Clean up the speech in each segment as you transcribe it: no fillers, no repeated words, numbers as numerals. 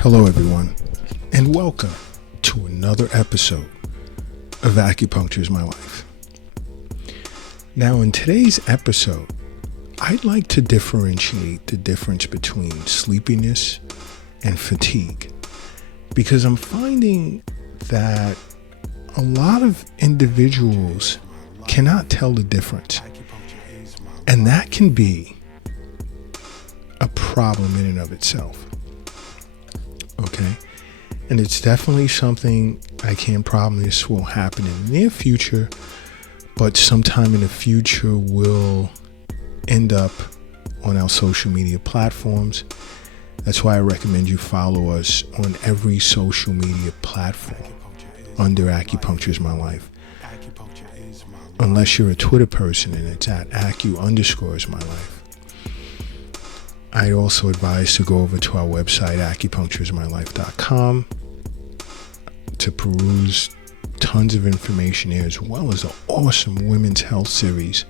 Hello everyone, and welcome to another episode of Acupuncture is My Life. Now in today's episode, I'd like to differentiate the difference between sleepiness and fatigue, because I'm finding that a lot of individuals cannot tell the difference, and that can be a problem in and of itself. Okay, and it's definitely something I can't promise will happen in the near future, but sometime in the future will end up on our social media platforms. That's why I recommend you follow us on every social media platform under Acupuncture is My Life. Unless you're a Twitter person and it's at Acu_is_my_life. I'd also advise to go over to our website, acupunctureismylife.com, to peruse tons of information there, as well as an awesome women's health series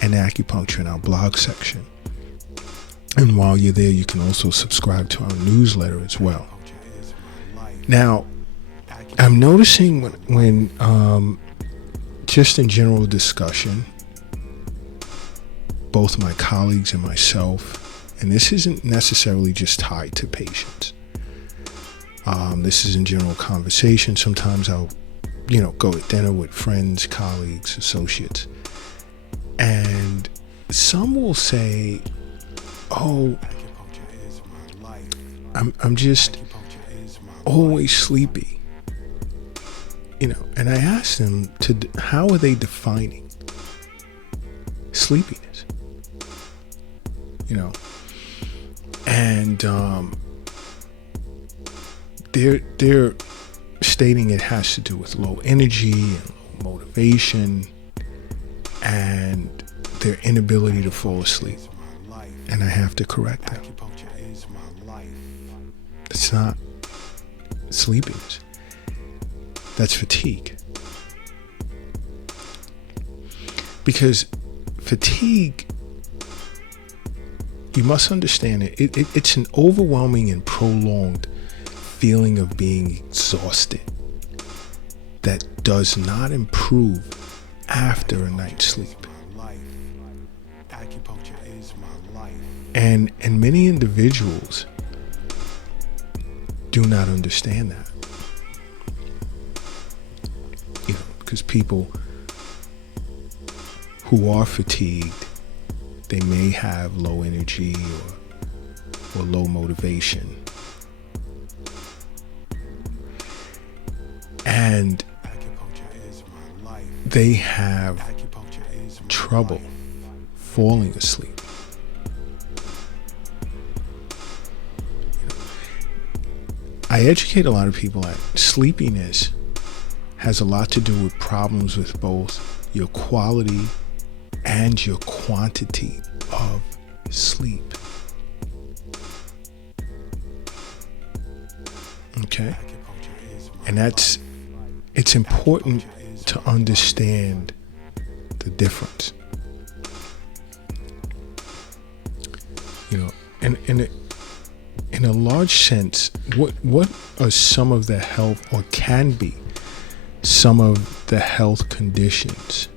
and acupuncture in our blog section. And while you're there, you can also subscribe to our newsletter as well. Now, I'm noticing when just in general discussion, both my colleagues and myself, and this isn't necessarily just tied to patients. This is in general conversation. Sometimes I'll, go to dinner with friends, colleagues, associates, and some will say, "Oh, I'm just always sleepy," And I ask them how are they defining sleepiness? And they're stating it has to do with low energy and low motivation and their inability to fall asleep. And I have to correct them. It's not sleepiness. That's fatigue. Because fatigue, you must understand it's an overwhelming and prolonged feeling of being exhausted that does not improve after a night's sleep. And many individuals do not understand that. Because people who are fatigued, they may have low energy or low motivation. And they have trouble falling asleep. I educate a lot of people that sleepiness has a lot to do with problems with both your quality and your quantity of sleep. Okay? And it's important to understand the difference. In a large sense, what are some of the health, or can be some of the health conditions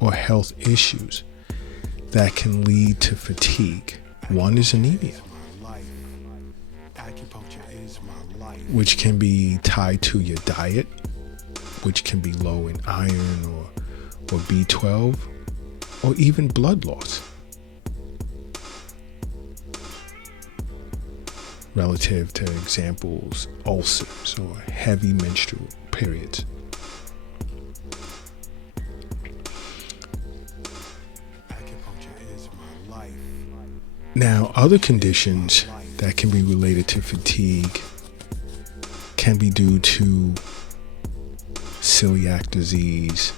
or health issues that can lead to fatigue? One is anemia, which can be tied to your diet, which can be low in iron or B12, or even blood loss relative to examples, ulcers or heavy menstrual periods. Now, other conditions that can be related to fatigue can be due to celiac disease,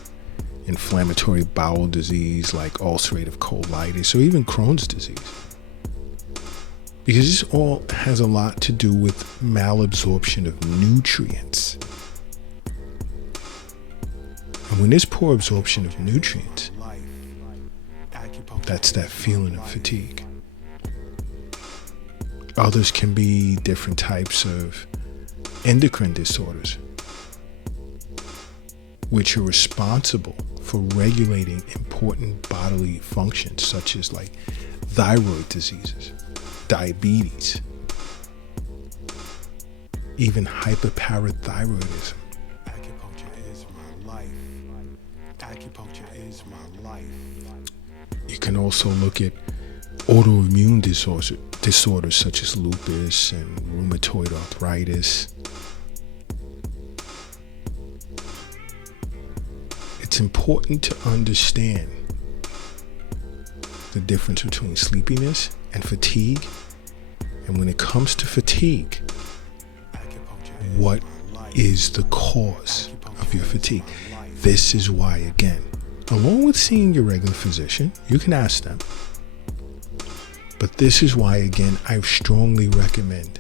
inflammatory bowel disease like ulcerative colitis, or even Crohn's disease. Because this all has a lot to do with malabsorption of nutrients. And when there's poor absorption of nutrients, that's that feeling of fatigue. Others can be different types of endocrine disorders, which are responsible for regulating important bodily functions, such as like thyroid diseases, diabetes, even hyperparathyroidism. Acupuncture is my life. Acupuncture is my life. You can also look at autoimmune disorders such as lupus and rheumatoid arthritis. It's important to understand the difference between sleepiness and fatigue. And when it comes to fatigue, what is the cause of your fatigue? This is why, again, along with seeing your regular physician, you can ask them. But this is why, again, I strongly recommend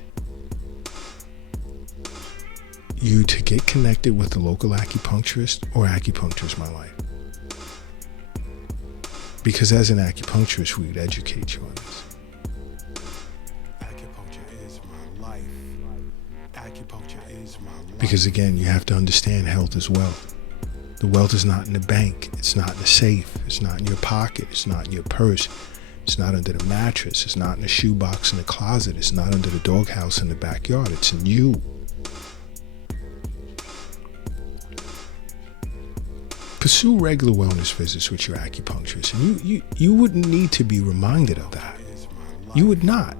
you to get connected with a local acupuncturist or Acupuncture is My Life. Because as an acupuncturist, we would educate you on this. Acupuncture is my life. Acupuncture is my life. Because again, you have to understand health is wealth. The wealth is not in the bank. It's not in the safe. It's not in your pocket. It's not in your purse. It's not under the mattress. It's not in the shoebox in the closet. It's not under the doghouse in the backyard. It's in you. Pursue regular wellness visits with your acupuncturist, and you wouldn't need to be reminded of that. You would not.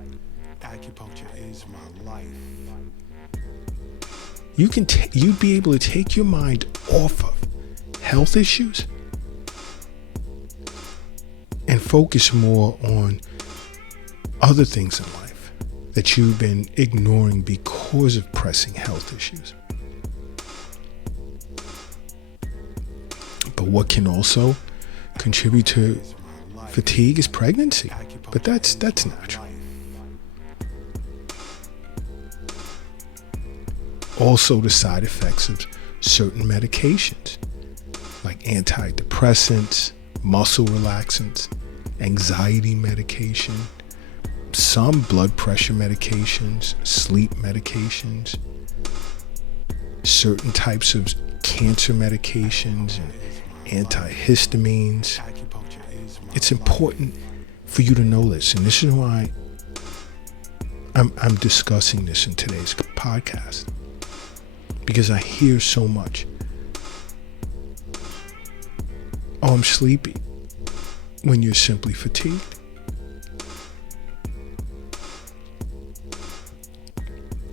Acupuncture is my life. You'd be able to take your mind off of health issues and focus more on other things in life that you've been ignoring because of pressing health issues. But what can also contribute to fatigue is pregnancy. But that's natural. Also, the side effects of certain medications like antidepressants, muscle relaxants, anxiety medication, some blood pressure medications, sleep medications, certain types of cancer medications and antihistamines. It's important for you to know this, and this is why I'm discussing this in today's podcast, because I hear so much. Oh, I'm sleepy, when you're simply fatigued.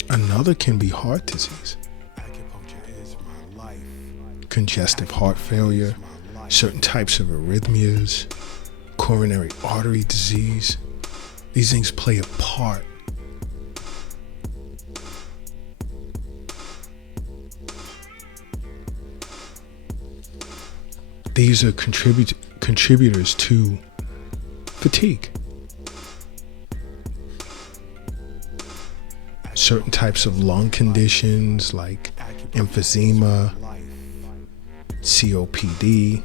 Another can be heart disease, congestive heart failure, certain types of arrhythmias, coronary artery disease. These things play a part. These are contributors to fatigue. Certain types of lung conditions like emphysema, COPD,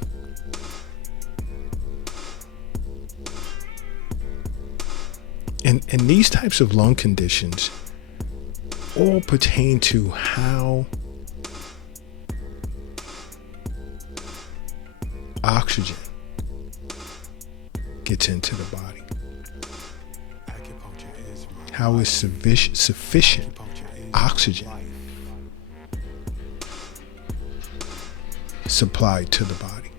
and these types of lung conditions all pertain to how oxygen gets into the body. How is sufficient oxygen supplied to the body?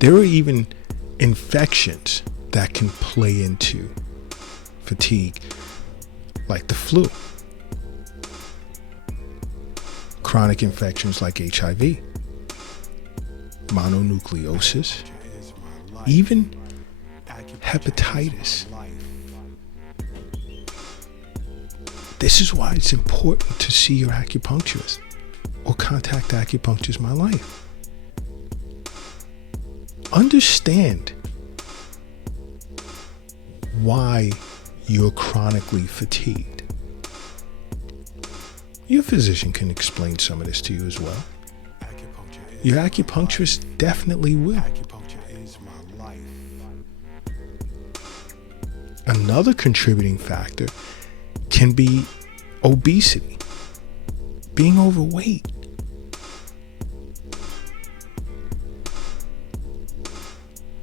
There are even infections that can play into fatigue, like the flu, chronic infections like HIV, mononucleosis, even hepatitis. This is why it's important to see your acupuncturist or contact Acupuncture is My Life. Understand why you're chronically fatigued. Your physician can explain some of this to you as well. Your acupuncturist definitely will. Another contributing factor can be obesity, being overweight.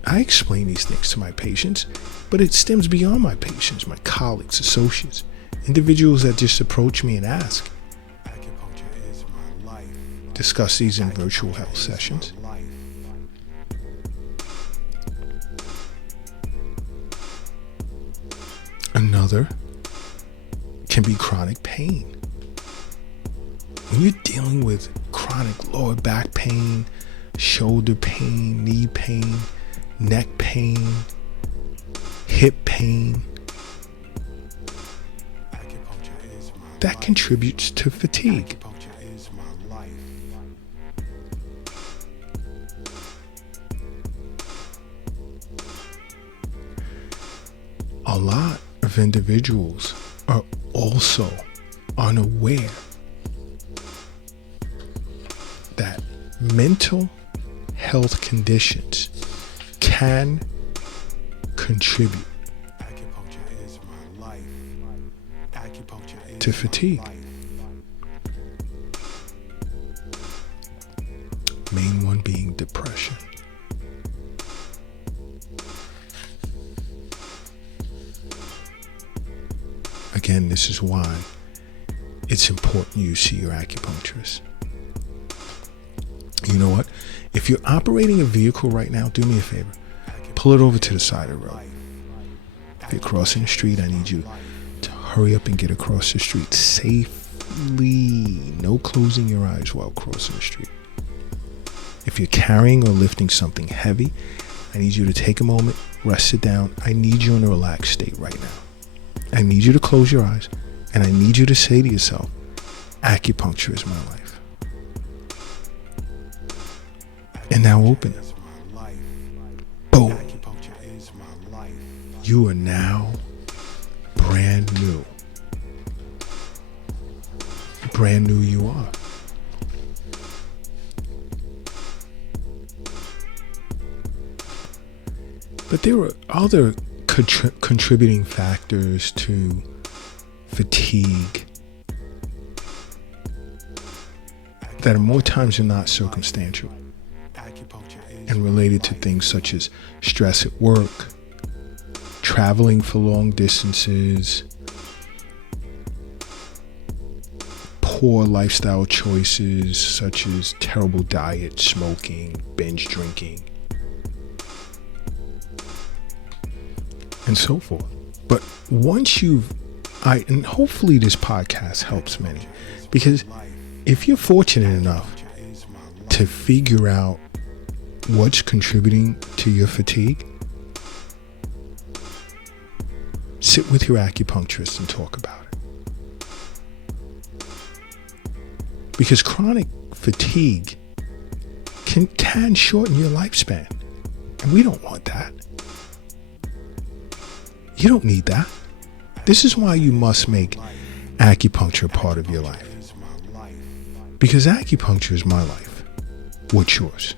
I explain these things to my patients, but it stems beyond my patients, my colleagues, associates, individuals that just approach me and ask. Acupuncture is my life. Discuss these in virtual health sessions. Another can be chronic pain. When you're dealing with chronic lower back pain, shoulder pain, knee pain, neck pain, hip pain, that contributes to fatigue. A lot of individuals are also unaware that mental health conditions can contribute to fatigue. Main one being depression. Again, this is why it's important you see your acupuncturist. You know what? If you're operating a vehicle right now, do me a favor. Pull it over to the side of the road. If you're crossing the street, I need you to hurry up and get across the street safely. No closing your eyes while crossing the street. If you're carrying or lifting something heavy, I need you to take a moment, rest it down. I need you in a relaxed state right now. I need you to close your eyes, and I need you to say to yourself, acupuncture is my life. And now open it. Boom. You are now brand new. Brand new you are. But there are other contributing factors to fatigue that are more times than not circumstantial and related to things such as stress at work, traveling for long distances, poor lifestyle choices such as terrible diet, smoking, binge drinking, and so forth. But once and hopefully this podcast helps many, because if you're fortunate enough to figure out what's contributing to your fatigue, sit with your acupuncturist and talk about it. Because chronic fatigue can shorten your lifespan, and we don't want that. You don't need that. This is why you must make acupuncture part of your life. Because acupuncture is my life. What's yours?